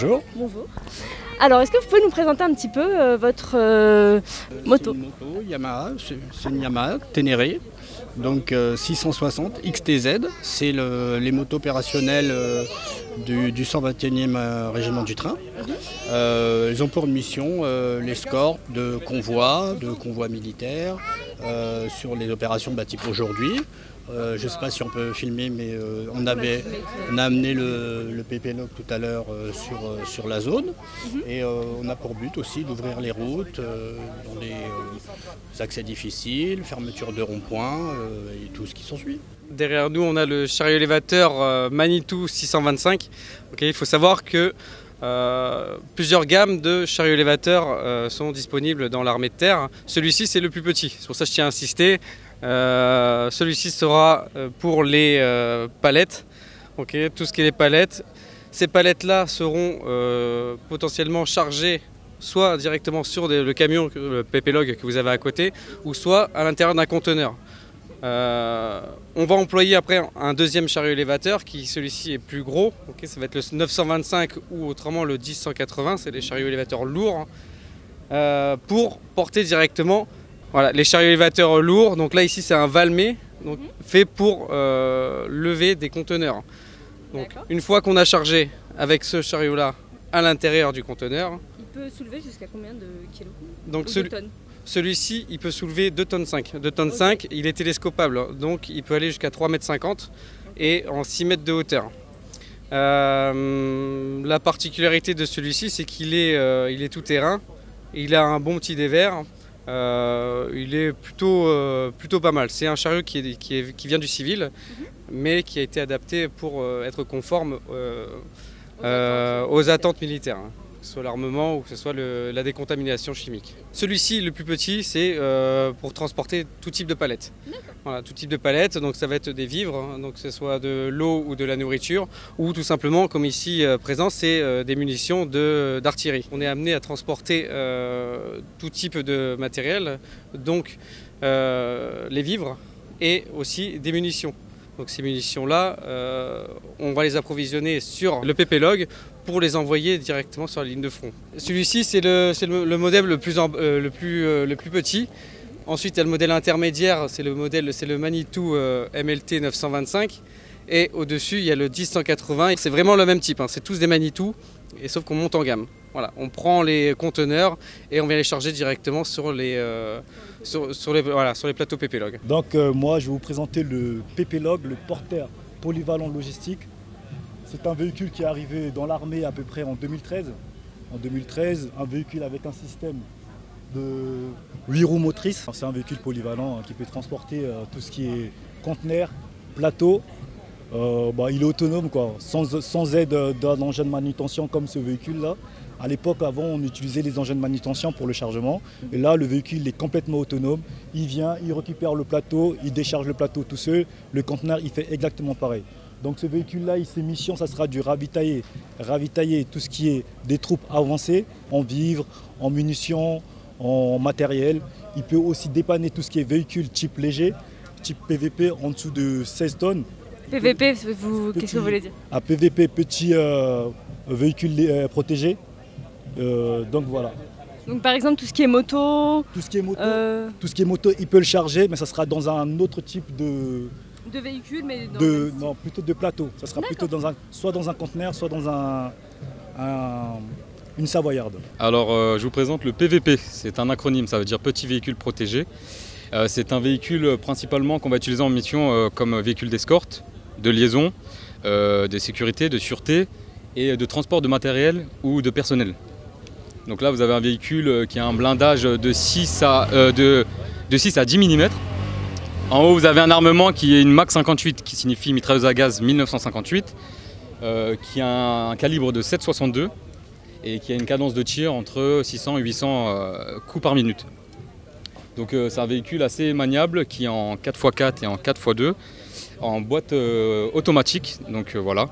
Bonjour. Bonjour. Alors, est-ce que vous pouvez nous présenter un petit peu votre moto? C'est une moto Yamaha, c'est une Yamaha Ténéré, donc 660 XTZ. C'est les motos opérationnelles du 121e régiment du train. Ils ont pour mission l'escorte de convois militaires sur les opérations type aujourd'hui. Je ne sais pas si on peut filmer, mais on a amené le PP-Log tout à l'heure sur la zone. Et on a pour but aussi d'ouvrir les routes dans les accès difficiles, fermeture de ronds-points et tout ce qui s'ensuit. Derrière nous, on a le chariot élévateur Manitou 625. Il faut savoir que plusieurs gammes de chariots élévateurs sont disponibles dans l'armée de terre. Celui-ci, c'est le plus petit. C'est pour ça que je tiens à insister. Celui-ci sera pour les palettes, tout ce qui est les palettes. Ces palettes-là seront potentiellement chargées soit directement sur le camion, le PP-Log que vous avez à côté, ou soit à l'intérieur d'un conteneur. On va employer après un deuxième chariot élévateur qui, celui-ci, est plus gros. Ça va être le 925 ou autrement le 10-180, c'est les chariots élévateurs lourds, pour porter directement. Voilà, les chariots élévateurs lourds, donc là ici c'est un Valmet, donc, fait pour lever des conteneurs. Donc une fois qu'on a chargé avec ce chariot là à l'intérieur du conteneur. Il peut soulever jusqu'à combien de kilos? Donc celui-ci il peut soulever 2,5 tonnes. 2,5 tonnes, il est télescopable, donc il peut aller jusqu'à 3,50 m et en 6 mètres de hauteur. La particularité de celui-ci, c'est qu'il est tout terrain, il a un bon petit dévers. Il est plutôt pas mal. C'est un chariot qui vient du civil, mais qui a été adapté pour être conforme aux attentes militaires, que ce soit l'armement ou que ce soit la décontamination chimique. Celui-ci, le plus petit, c'est pour transporter tout type de palettes. Voilà, tout type de palettes, donc ça va être des vivres, donc que ce soit de l'eau ou de la nourriture, ou tout simplement, comme ici présent, c'est des munitions d'artillerie. On est amené à transporter tout type de matériel, donc les vivres et aussi des munitions. Donc ces munitions-là, on va les approvisionner sur le PP-Log pour les envoyer directement sur la ligne de front. Celui-ci, c'est le modèle le plus petit. Ensuite, il y a le modèle intermédiaire, c'est le Manitou MLT 925. Et au-dessus, il y a le 10-180. C'est vraiment le même type, c'est tous des Manitou, sauf qu'on monte en gamme. Voilà, on prend les conteneurs et on vient les charger directement sur les plateaux PP-Log. Donc moi, je vais vous présenter le PP-Log, le porteur polyvalent logistique. C'est un véhicule qui est arrivé dans l'armée à peu près en 2013. En 2013, un véhicule avec un système de 8 roues motrices. C'est un véhicule polyvalent qui peut transporter tout ce qui est conteneur, plateau. Il est autonome, sans aide d'un engin de manutention comme ce véhicule-là. À l'époque, avant, on utilisait les engins de manutention pour le chargement. Et là, le véhicule est complètement autonome. Il vient, il récupère le plateau, il décharge le plateau tout seul. Le conteneur, il fait exactement pareil. Donc ce véhicule-là, ses missions, ça sera du ravitailler tout ce qui est des troupes avancées, en vivres, en munitions, en matériel. Il peut aussi dépanner tout ce qui est véhicule type léger, type PVP en dessous de 16 tonnes. PVP, qu'est-ce que vous voulez dire? Un PVP, petit véhicule protégé. Donc voilà. Donc par exemple tout ce qui est moto. Tout ce qui est moto, il peut le charger, mais ça sera dans un autre type de véhicule, mais non, plutôt de plateau. Ça sera plutôt soit dans un conteneur, soit dans une savoyarde. Alors, je vous présente le PVP. C'est un acronyme, ça veut dire Petit Véhicule Protégé. C'est un véhicule principalement qu'on va utiliser en mission comme véhicule d'escorte, de liaison, de sécurité, de sûreté et de transport de matériel ou de personnel. Donc là, vous avez un véhicule qui a un blindage de 6 à 10 mm. En haut, vous avez un armement qui est une MAC 58, qui signifie mitrailleuse à gaz 1958, qui a un calibre de 7,62 et qui a une cadence de tir entre 600 et 800 coups par minute. Donc c'est un véhicule assez maniable qui est en 4x4 et en 4x2, en boîte automatique. Donc voilà.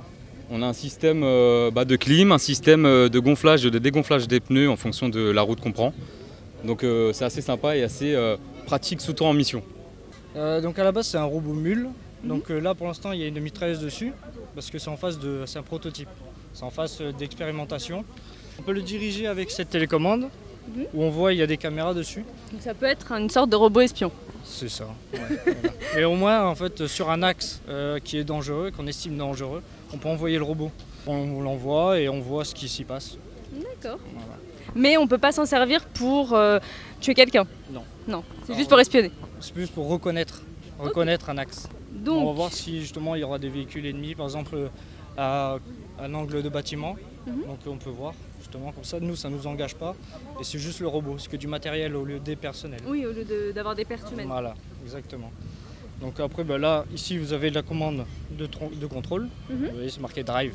On a un système de clim, un système de gonflage, de dégonflage des pneus en fonction de la route qu'on prend. Donc c'est assez sympa et assez pratique, surtout en mission. Donc à la base c'est un robot mule. Donc là pour l'instant il y a une mitrailleuse dessus parce que c'est un prototype. C'est en phase d'expérimentation. On peut le diriger avec cette télécommande où on voit il y a des caméras dessus. Donc ça peut être une sorte de robot espion. C'est ça. Ouais, voilà. Et au moins en fait sur un axe qui est dangereux, qu'on estime dangereux, on peut envoyer le robot. On l'envoie et on voit ce qui s'y passe. D'accord. Voilà. Mais on ne peut pas s'en servir pour tuer quelqu'un. Non. Non, c'est juste pour espionner. C'est plus pour reconnaître un axe. Donc, On va voir si justement il y aura des véhicules ennemis, par exemple à un angle de bâtiment. Donc on peut voir justement comme ça. Nous, ça ne nous engage pas. Et c'est juste le robot, c'est que du matériel au lieu des personnels. oui, au lieu d'avoir des pertes humaines. Voilà, exactement. Donc après, là, ici vous avez la commande de contrôle. Vous voyez, c'est marqué drive,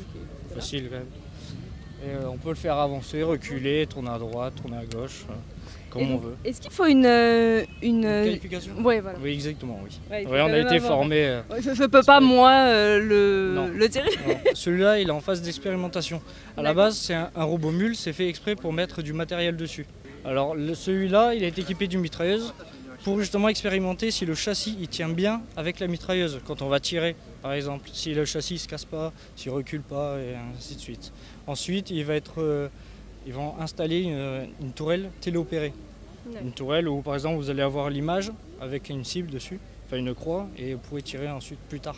facile quand même. Et on peut le faire avancer, reculer, tourner à droite, tourner à gauche, comme on veut. Est-ce qu'il faut une Qualification ? Ouais, voilà. Oui, exactement, oui. Ouais, il faut Ouais, quand on a même été avoir- formés. Je ne peux pas, moi, Non. le tirer. Non. Celui-là, il est en phase d'expérimentation. À la D'accord. base, c'est un robot mule, c'est fait exprès pour mettre du matériel dessus. Alors celui-là, il est équipé d'une mitrailleuse pour justement expérimenter si le châssis il tient bien avec la mitrailleuse quand on va tirer, par exemple. Si le châssis ne se casse pas, s'il ne recule pas, et ainsi de suite. Ensuite, ils vont installer une tourelle téléopérée. D'accord. Une tourelle où, par exemple, vous allez avoir l'image avec une cible dessus, enfin une croix, et vous pourrez tirer ensuite plus tard.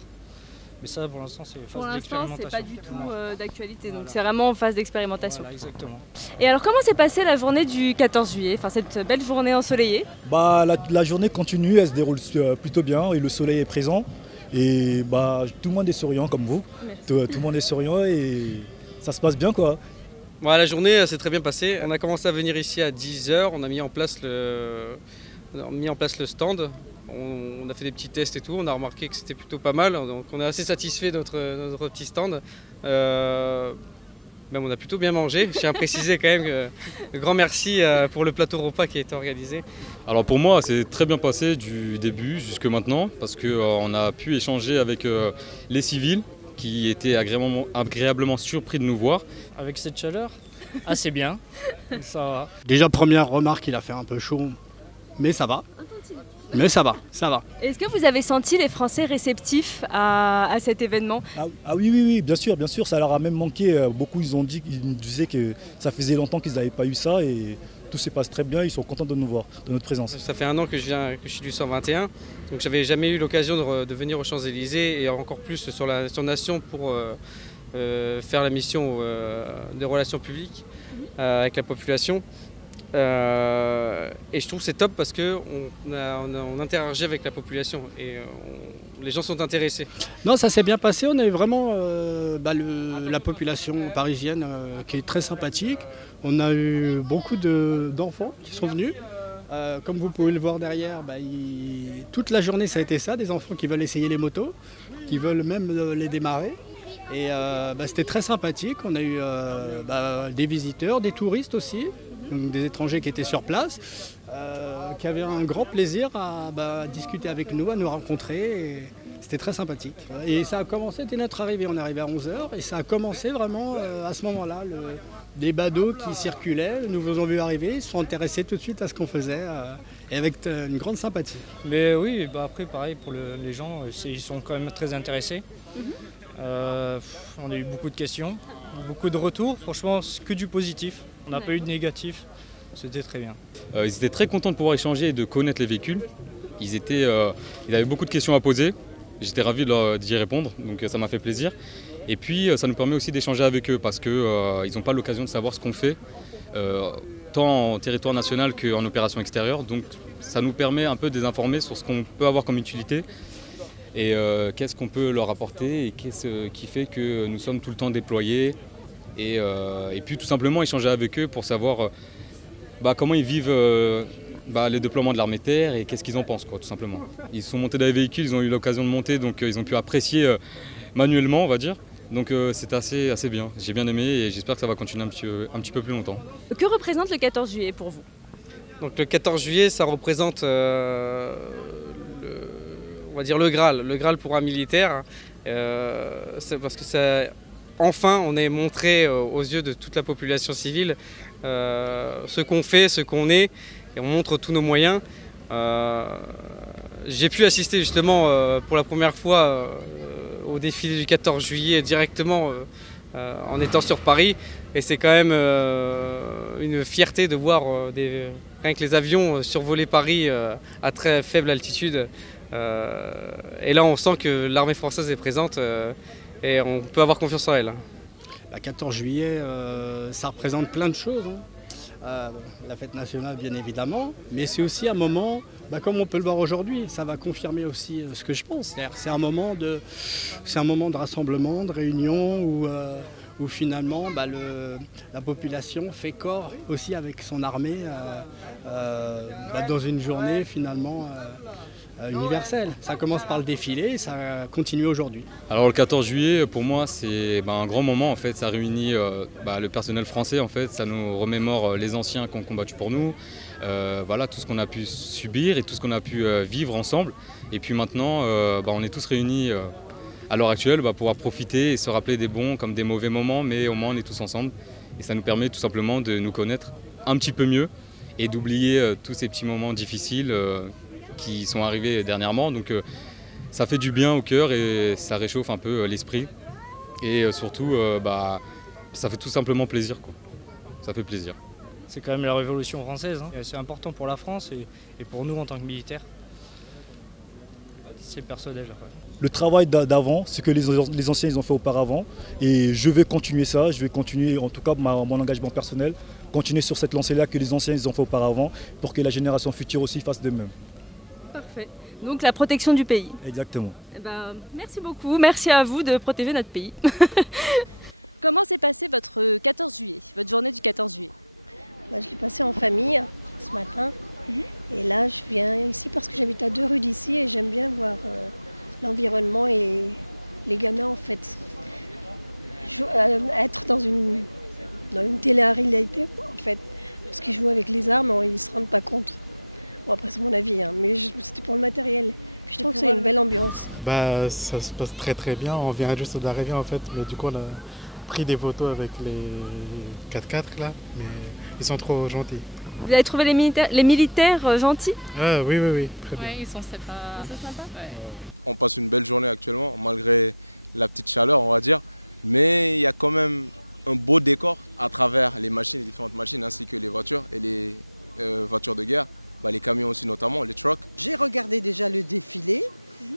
Mais ça, pour l'instant, c'est Pour phase l'instant, d'expérimentation. c'est pas du tout Non. d'actualité, donc Voilà. c'est vraiment en phase d'expérimentation. Voilà, exactement. Et alors, comment s'est passée la journée du 14 juillet, enfin cette belle journée ensoleillée? La journée continue, elle se déroule plutôt bien et le soleil est présent. Et tout le monde est souriant comme vous. Merci. Tout le monde est souriant et ça se passe bien quoi. Voilà, la journée s'est très bien passée. On a commencé à venir ici à 10 h. On a mis en place le stand. On a fait des petits tests et tout. On a remarqué que c'était plutôt pas mal. Donc on est assez satisfait de notre petit stand. Même on a plutôt bien mangé. Je tiens à préciser quand même que un grand merci pour le plateau repas qui a été organisé. Alors pour moi, c'est très bien passé du début jusque maintenant parce qu'on a pu échanger avec les civils qui étaient agréablement surpris de nous voir. Avec cette chaleur, assez bien. Ça va. Déjà, première remarque, il a fait un peu chaud, mais ça va. Mais ça va. Est-ce que vous avez senti les Français réceptifs à cet événement? Oui, bien sûr, ça leur a même manqué. Beaucoup ils nous disaient que ça faisait longtemps qu'ils n'avaient pas eu ça et tout se passe très bien, ils sont contents de nous voir, de notre présence. Ça fait un an que je suis du 121, donc j'avais jamais eu l'occasion de venir aux Champs-Élysées et encore plus sur Nation pour faire la mission de relations publiques avec la population. Et je trouve que c'est top parce qu'on interagit avec la population et les gens sont intéressés. Non, ça s'est bien passé. On a eu vraiment la population parisienne qui est très sympathique. On a eu beaucoup d'enfants qui sont venus. Comme vous pouvez le voir derrière, toute la journée ça a été ça, des enfants qui veulent essayer les motos, qui veulent même les démarrer. Et c'était très sympathique. On a eu des visiteurs, des touristes aussi, donc des étrangers qui étaient sur place, qui avaient un grand plaisir à discuter avec nous, à nous rencontrer. Et c'était très sympathique. Et ça a commencé dès notre arrivée. On est arrivé à 11 h et ça a commencé vraiment à ce moment-là. Des badauds qui circulaient, nous vous ont vu arriver, ils se sont intéressés tout de suite à ce qu'on faisait et avec une grande sympathie. Mais oui, après pareil pour les gens, ils sont quand même très intéressés. On a eu beaucoup de questions, beaucoup de retours, franchement que du positif, on n'a pas eu de négatif, c'était très bien. Ils étaient très contents de pouvoir échanger et de connaître les véhicules. Ils avaient beaucoup de questions à poser, j'étais ravi d'y répondre, donc ça m'a fait plaisir. Et puis ça nous permet aussi d'échanger avec eux parce qu'ils n'ont pas l'occasion de savoir ce qu'on fait. tant en territoire national qu'en opération extérieure. Donc ça nous permet un peu de les informer sur ce qu'on peut avoir comme utilité et qu'est-ce qu'on peut leur apporter et qu'est-ce qui fait que nous sommes tout le temps déployés. Et puis tout simplement échanger avec eux pour savoir comment ils vivent les déploiements de l'armée de terre et qu'est-ce qu'ils en pensent, tout simplement. Ils sont montés dans les véhicules, ils ont eu l'occasion de monter, donc ils ont pu apprécier manuellement, on va dire. Donc c'est assez bien, j'ai bien aimé et j'espère que ça va continuer un petit peu plus longtemps. Que représente le 14 juillet pour vous? Donc le 14 juillet, ça représente on va dire le Graal pour un militaire. C'est parce que enfin on est montré aux yeux de toute la population civile ce qu'on fait, ce qu'on est, et on montre tous nos moyens. J'ai pu assister justement pour la première fois au défilé du 14 juillet directement en étant sur Paris, et c'est quand même une fierté de voir rien que les avions survoler Paris à très faible altitude. Et là on sent que l'armée française est présente et on peut avoir confiance en elle. Le 14 juillet, ça représente plein de choses. La fête nationale bien évidemment, mais c'est aussi un moment, comme on peut le voir aujourd'hui, ça va confirmer aussi ce que je pense. C'est un moment de rassemblement, de réunion où finalement la population fait corps aussi avec son armée dans une journée finalement universelle. Ça commence par le défilé et ça continue aujourd'hui. Alors le 14 juillet pour moi c'est un grand moment en fait, ça réunit le personnel français en fait, ça nous remémore les anciens qui ont combattu pour nous, tout ce qu'on a pu subir et tout ce qu'on a pu vivre ensemble, et puis maintenant on est tous réunis à l'heure actuelle pour pouvoir profiter et se rappeler des bons comme des mauvais moments, mais au moins on est tous ensemble et ça nous permet tout simplement de nous connaître un petit peu mieux et d'oublier tous ces petits moments difficiles qui sont arrivés dernièrement. Donc ça fait du bien au cœur et ça réchauffe un peu l'esprit. Et surtout, ça fait tout simplement plaisir, quoi. Ça fait plaisir. C'est quand même la Révolution française, hein. C'est important pour la France et pour nous en tant que militaires. C'est personnel. Ouais. Le travail d'avant, ce que les anciens ils ont fait auparavant, et je vais continuer ça, je vais continuer en tout cas mon engagement personnel, continuer sur cette lancée-là que les anciens ils ont fait auparavant pour que la génération future aussi fasse de même. Parfait. Donc la protection du pays. Exactement. Merci beaucoup, merci à vous de protéger notre pays. Comment s'est passé votre 14 juillet, votre journée du 14 juillet? Je l'ai passé en famille ce matin. Et là, je viens ici parce que j'habite à 2 rues d'ici et j'aime bien voir l'environnement et les gamins en fait. Être dans une télé-réalité en fait. Parce qu'ils jouent avec les armes, ils ne se rendent pas compte. Bon, après c'est mon avis, mais c'était pour le matériel. Puis je trouve que c'est une belle ambiance. Ça se passe très très bien, on vient juste d'arriver en fait, mais du coup on a pris des photos avec les 4x4 là, mais ils sont trop gentils. Vous avez trouvé les militaires gentils? Oui, très bien. Oui, ils sont sympas. Ouais. On passe une belle journée actuellement, malgré la petite chaleur on va dire, mais il y a quand même un beau décor à travers les différentes machines ainsi que les voitures et les voitures de guerre. Les camions aussi notamment, les trucks. J'ai regardé déjà le défilé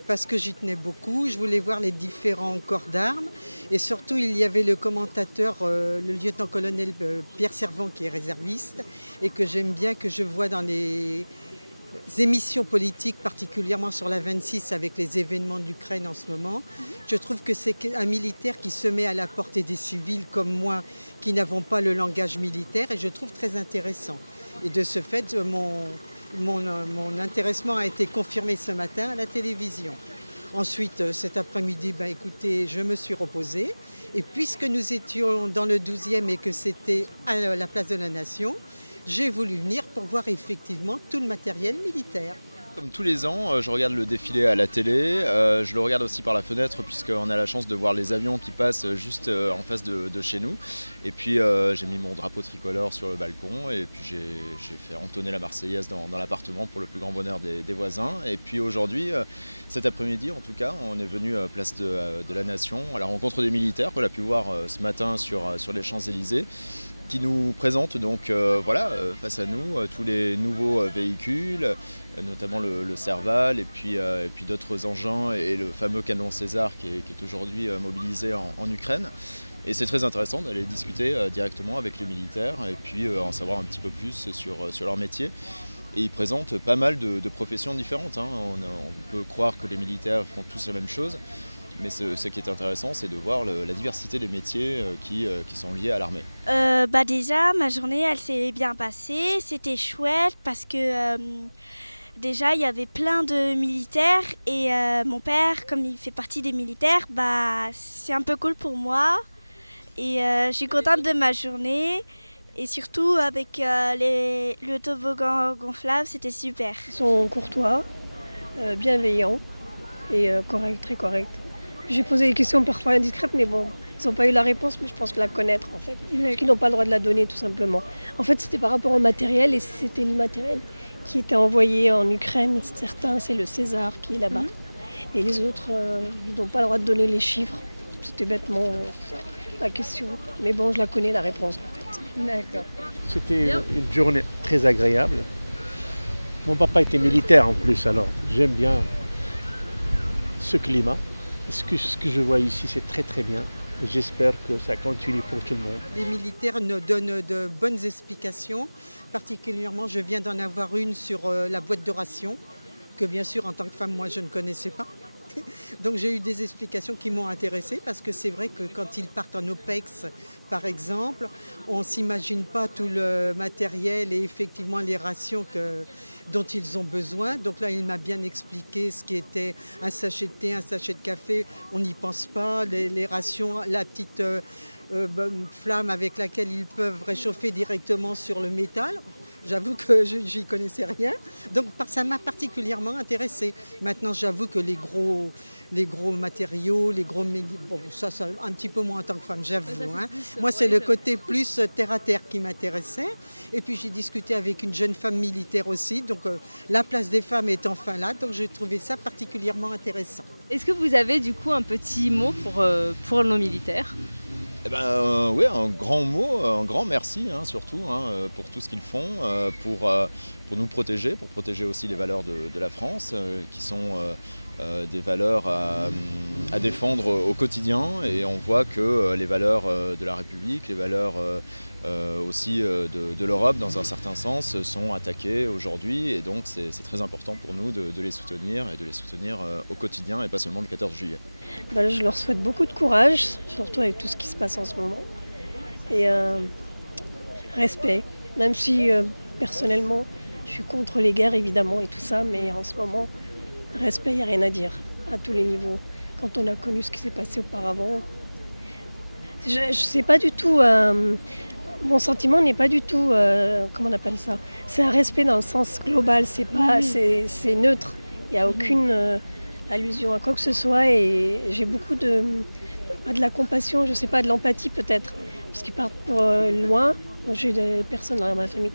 parce que j'y tenais beaucoup. Je voulais voir les différents corps d'armes. Et surtout, il y avait le commentateur, le lieutenant-colonel Pierre Servant, qui est réserviste et que j'aime bien, que je vois dans les émissions politiques, particulièrement sur la 26 avec les événements de l'Ukraine en ce moment. Je trouve que c'est un militaire qui se met à la portée des civils comme moi, qui n'avons pas le langage militaire, et je trouve très intéressant. Et de ce fait, mon intéressement a été confirmé ce matin à la télévision. Ensuite, cet après-midi, écoutez, je me suis reposée. Et puisque nous étions dans le 12e et que c'était à la place de la Nation, j'ai voulu venir pour voir effectivement tout le matériel militaire. Comme tous les ans, je regarde le défilé à la télé, je le regarde aussi par la fenêtre puisqu'on a la chance de voir les avions qui passent juste en face de chez nous. Et puis j'ai mis mon drapeau tricolore sur le balcon et puis j'ai fait entonner la Marseillaise dans l'appartement pour le plus grand bonheur des voisins. Et puis aujourd'hui, cet après-midi en tout cas, on est venu place de la Nation à la rencontre des militaires qu'on a pu voir ce matin sur les Champs-Élysées, qui nous présente donc face à nous tous les nouveaux véhicules, notamment le Serval et puis d'autres engins et le fameux canon César qui est aujourd'hui mobilisé en Ukraine. Et c'est très intéressant d'aller discuter directement avec les militaires et puis en savoir un petit peu plus sur leur métier. Et ils présentent pas mal de professions différentes. On peut croire que les militaires font tous la même chose, mais ce qui est intéressant, c'est de voir la diversité des métiers qui sont liés à l'armée. Déjà, ma journée, elle s'est bien passée. C'était chouette parce que déjà, il y avait plein de militaires et mon père, comme il fait partie des militaires, c'est un peu cool pour moi. Et je suis contente de ma journée. Et surtout avec le toboggan gonflable, c'était super. Ils sont courtois, bienveillants et corrects, très corrects. J'ai posé des questions parfois indiscrètes, mais bon, ils n'ont pas eu la réponse, mais je pense la connaître en fait. Parce qu'ils n'ont pas le droit de la donner tout simplement. En fait, c'était par rapport au matériel et c'était le matériel qui était envoyé en Ukraine. Certains, c'est le César qui est là-bas. Et les autres, ils n'ont pas le droit de donner les chiffres. C'était bêtement la question. Mais bon, je la connais la réponse en fait. D'accord. C'était une journée très agréable. Mon papa était militaire en plus, alors j'aime bien ce climat. Ce que je vois ici, c'est très très bien. J'espère que ça continue pour tout le monde. Les militaires nous donnent de bonnes explications. Particulièrement, je viens d'en avoir une sur la boîte de ration, que bien sûr, en tant que femme, moi, je ne connaissais pas. Donc j'ai eu des explications qui m'ont intéressée parce que c'est vrai que quand ils partent en OPEX, par exemple, on ne s'imagine pas tout le matériel et effectivement les rations dont ils ont besoin. Donc là, il m'a bien expliqué ce qui était un sachet de thé, un sachet de café. On n'y pense pas. Les rations, la petite flamme avec laquelle ils peuvent réchauffer directement sur le métal. J'avoue que j'y connaissais rien. Donc ça m'a particulièrement intéressée. Maintenant, j'avoue que les gros matériaux, bon, ça un petit peu moins en tant que femme, j'avoue. Moi, c'est le côté plus terre à terre qui m'intéressait. Et puis, j'ai discuté avec une jeune femme militaire aussi. Donc, la place des femmes est enfin là. Donc, j'ai trouvé ça particulièrement intéressant. Est-ce que vous avez du coup un petit mot pour nos militaires ? Oui, un grand mot, un grand merci surtout pour tout ce qu'ils font, pour nous protéger, pour protéger aussi les valeurs de la France, qui sont des valeurs à défendre au quotidien. Et on voit que les valeurs de la République, les valeurs aussi de l'Europe dans un certain sens sont attaquées aujourd'hui. Et donc c'est très important pour nous de les soutenir et de les soutenir au quotidien et pas seulement le 14 juillet. Je leur souhaite beaucoup de courage, surtout avec tout ce qui se passe en ce moment. Et respect, même si personnellement je suis contre les guerres évidemment et tout ça, mais en ce moment, respect, il n'y a rien à dire à tous les niveaux. Quand on a connu ce qui s'est passé auparavant, je sais pas du tout, mon sentiment n'est pas du tout, comment on appelle ça, c'est un respect dans le sens global, c'est neutre, il n'y a aucune allusion à quoi que ce soit et j'ai beaucoup de la compassion, je sais pas, de l'empathie peut-être, parce qu'ils partent loin. J'ai des personnes dans ma famille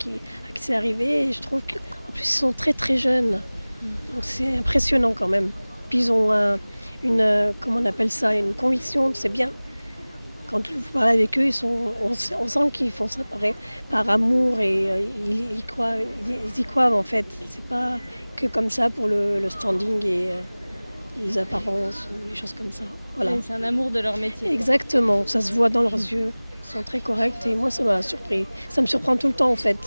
à qui c'est arrivé et je trouve qu'en plus ils sont très très jeunes, donc c'est impressionnant quand même. Puis ils ont comment on appelle ça, une conviction, c'est bien. Quand vous parlez avec eux, on sent qu'ils font ça par amour et ils y croient en fait. C'est pas que comme ça pour le standing et les apparences ou les choses comme ça. Voilà. C'est un amour de leur métier. Exactement, ça se voit dans leurs yeux. Ils sont très corrects et moi ça m'a surpris. Ça me surprend tout le temps en fait.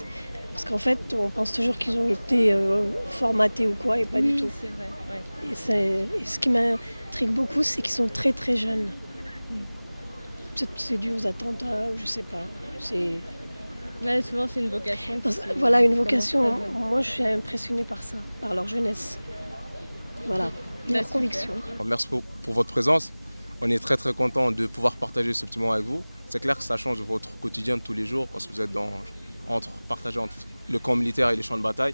Parce qu'en fait, on pense toujours qu'ils ont été formatés ou quoi et pas du tout. C'est vrai, ouais. Et ce qui m'intrigue beaucoup, c'est qu'ils sont très très jeunes. Peut-être que c'est dû aux attentats, je sais pas. Ouais, souvent c'est une vocation. Voilà, une vocation. Moi je suis impressionnée par ça, par leur jeunesse. Voilà, leur conviction. Merci pour votre présence. On est très très content de pouvoir partager ce petit moment avec vous. C'est clair que ça change votre quotidien de tous les jours parce que vous êtes partagé entre le camp militaire et les champs de bataille.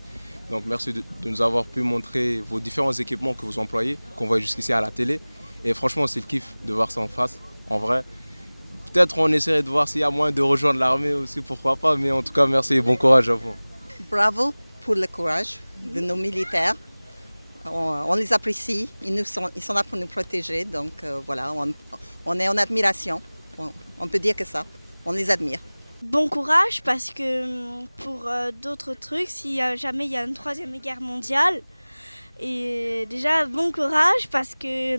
Donc merci de nous avoir pu montrer vos différents équipements que vous employez, qu'on voit jusqu'ici à la télé. Et franchement, c'est le kiff de voir ça en face, en vrai. Peut-être on essaierait de voir s'il y a moyen de rejoindre l'armée aussi, pourquoi pas. Mais en tout cas, merci et bon courage à vous. Bravo pour le courage de nos militaires. On les apprécie, ils sont là pour nous protéger. Donc voilà, on est en admiration. On peut dire que ça, on les admire. Bon courage parce que pour d'autres trucs, si jamais il y a une troisième guerre mondiale, Et déjà, bon courage parce que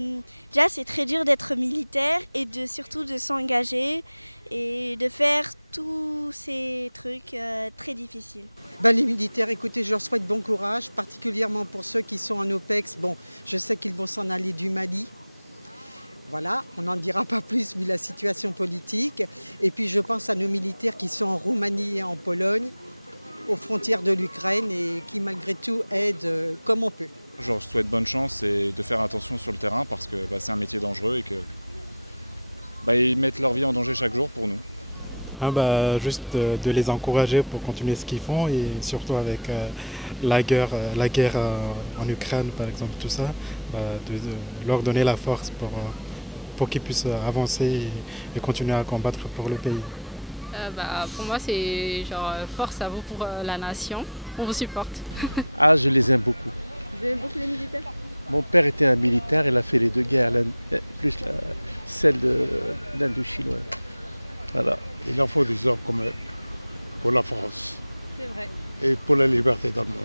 déjà c'est très dur d'être militaire et surtout de s'engager et de faire tous ces trucs très difficiles. Les militaires, écoutez, je leur souhaite bon courage, particulièrement pour ceux qui sont en OPEX. Bon, je sais qu'ils vont s'en aller du Mali. Voilà, on n'en dira pas plus vu la situation politique. Et puis je pense à nos militaires qui sont en Roumanie et en Pologne, aux frontières de l'Ukraine et qui malgré tout aident comme on peut. Je leur souhaite bonne chance et de faire attention sur le terrain parce que c'est un métier dangereux et que ils mettent leur vie en danger chaque jour pour nous. Juste de les encourager pour continuer ce qu'ils font et surtout avec la guerre en Ukraine par exemple, tout ça, de leur donner la force pour qu'ils puissent avancer et continuer à combattre pour le pays. Pour moi, c'est force à vous pour la nation. On vous supporte. Ah, je les aime beaucoup. Vous aimez beaucoup les militaires? Mon père était un militaire, il a fait les deux guerres, plus celle de l'Indochine. Ouais. Voilà. Il en faut des hommes comme eux pour la France. C'est vrai. Et pour la liberté dans le monde.